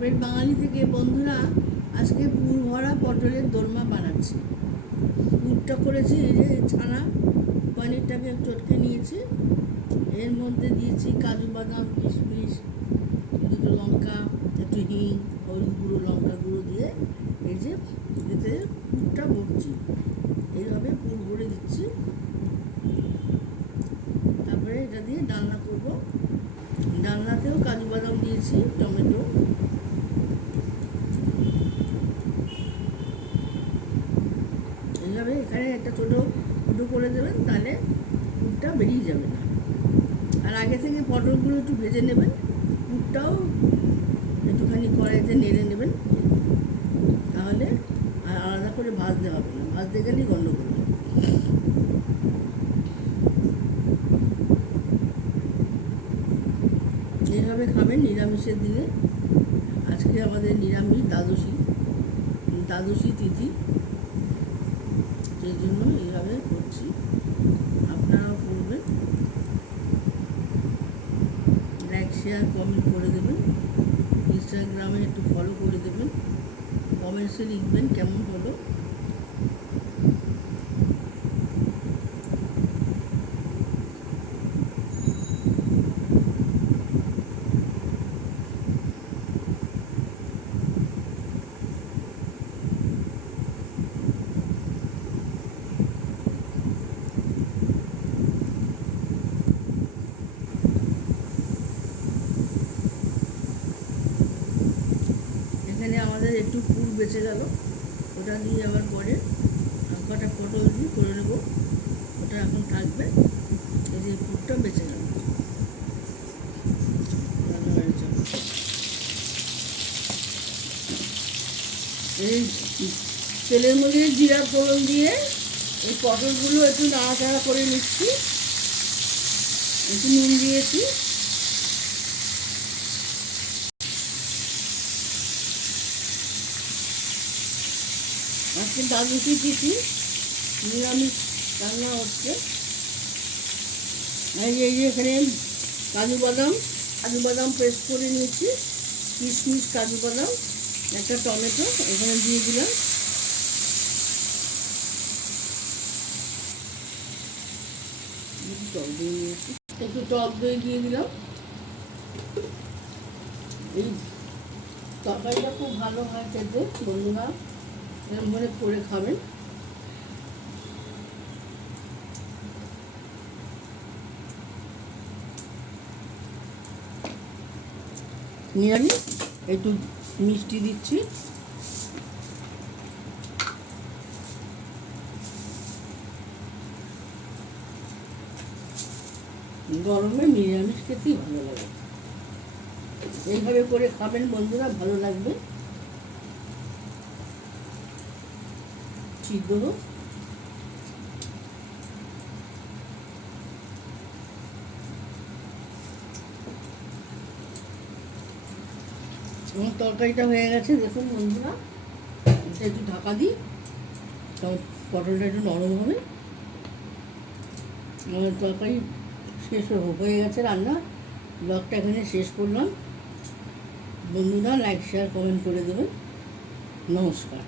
বাপের বাঙালি থেকে বন্ধুরা আজকে পুর ভরা পটলের দোরমা বানাচ্ছি। পুরটা করেছি, এই যে ছানা পনিরটাকে চটকে নিয়েছি, এর মধ্যে দিয়েছি কাজু বাদাম কিশমিশ, দুটো লঙ্কা, একটু হিং, হলুদ গুঁড়ো, লঙ্কা গুঁড়ো দিয়ে এই যে এতে পুরটা ভরছি। এইভাবে পুর ভরে দিচ্ছি। তারপরে এটা দিয়ে ডালনা করব। ডালনাতেও কাজু বাদাম দিয়েছি, টমেটো, এইভাবে এখানে একটা ছোটো ফুটো করে দেবেন, তাহলে পুরটা বেরিয়ে যাবে না। আর আগে থেকে পটলগুলো একটু ভেজে নেবেন, পুরটাও একটুখানি কড়াইতে নেড়ে নেবেন, তাহলে আর আলাদা করে ভাজতে হবে না, ভাজতে গেলেই গন্ডগোল হবে। এইভাবে খাবেন নিরামিষের দিনে। আজকে আমাদের নিরামিষ দ্বাদশী তিথি, সেই জন্য এইভাবে করছি, আপনারাও করবেন। লাইক শেয়ার কমেন্ট করে দেবেন, ইনস্টাগ্রামে একটু ফলো করে দেবেন, কমেন্টসে লিখবেন কেমন হলো। এখানে আমাদের একটু পুর বেঁচে গেল, ওটা দিয়ে আবার পরে কটা পটল দিয়ে করে নেবো, ওটা এখন থাকবে। এই যে পুরটা বেঁচে গেল, এই তেলের মধ্যে জিরা ফোড়ন দিয়ে এই পটলগুলো একটু নাড়াচাড়া করে নিচ্ছি, একটু নুন দিয়েছি। আজকে দ্বাদশী তিথি, নিরামিষ রান্না হচ্ছে। এই যে এখানে কাজু বাদাম পেস্ট করে নিয়েছি, কিশমিশ, কাজু বাদাম, একটা টমেটো এখানে দিয়ে দিলাম। একটু টক দই দিয়ে দিলাম। এই তরকারিটা খুব ভালো হয় খেতে, বন্ধুরা এরকম করে খাবেন। নিরামিষ একটু মিষ্টি দিচ্ছি। গরমে নিরামিষ খেতেই ভালো লাগে, এইভাবে করে খাবেন বন্ধুরা, ভালো লাগবে। সিদ্ধ হোক। আমার তরকারিটা হয়ে গেছে, দেখুন বন্ধুরা। এটা একটু ঢাকা দিই, পটলটা একটু নরম হবে। আমার তরকারি শেষ হয়ে গেছে রান্না। ব্লগটা এখানে শেষ করলাম। বন্ধুরা লাইক শেয়ার কমেন্ট করে দেবেন। নমস্কার।